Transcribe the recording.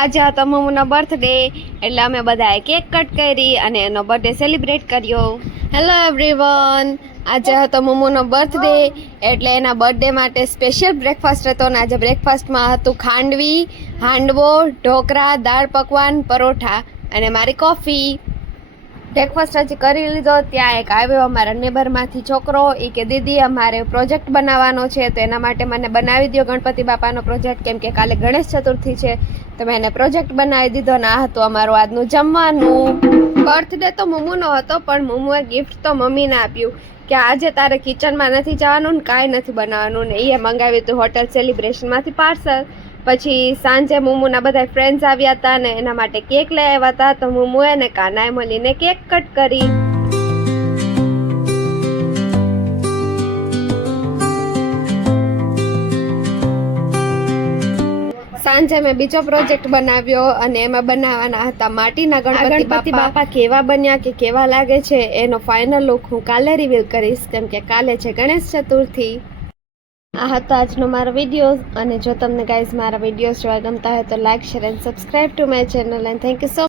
આજે હતો મમ્મુનો બર્થડે એટલે અમે બધાએ કેક કટ કરી અને એનો બર્થડે સેલિબ્રેટ કર્યો. હેલો એવરીવન, આજે હતો મમ્મુનો બર્થડે એટલે એના બર્થડે માટે સ્પેશિયલ બ્રેકફાસ્ટ હતો ને આજે બ્રેકફાસ્ટમાં હતું ખાંડવી, હાંડવો, ઢોકળા, દાળ પકવાન, પરોઠા અને મારી કોફી. બ્રેકફાસ્ટ હજી કરી લીધો ત્યાં એક આવ્યો અમારા નેબરમાંથી છોકરો. એ કે દીદી અમારે પ્રોજેક્ટ બનાવવાનો છે તો એના માટે મને બનાવી દો ગણપતિ બાપાનો પ્રોજેક્ટ, કેમ કે કાલે ગણેશ ચતુર્થી છે તો મેં એને પ્રોજેક્ટ બનાવી દીધો ને આ હતું અમારું આજનું જમવાનું. બર્થડે તો મમ્મુનો હતો પણ મમ્મુએ ગિફ્ટ તો મમ્મીને આપ્યું કે આજે તારે કિચનમાં નથી જવાનું ને કાંઈ નથી બનાવવાનું ને એ મંગાવ્યું હતું હોટલ સેલિબ્રેશનમાંથી પાર્સલ. પછી સાંજે મમ્મુના બધા ફ્રેન્ડ્સ આવ્યા હતા ને એના માટે કેક લઈ આવ્યા હતા તો મમ્મુએ ને કાનાએ મળીને કેક કટ કરી. સાંજે મેં બીજો પ્રોજેક્ટ બનાવ્યો અને એમાં બનાવવાના હતા માટીના ગણપતિ બાપા. કેવા બન્યા કે કેવા લાગે છે એનો ફાઇનલ લુક હું કાલે રિવીલ કરીશ, કેમ કે કાલે છે ગણેશ ચતુર્થી. આ હતો આજનો મારો વિડીયો અને જો તમને ગાઈઝ મારા વિડીયોઝ જોવા ગમતા હોય તો like, share and subscribe to my channel and thank you so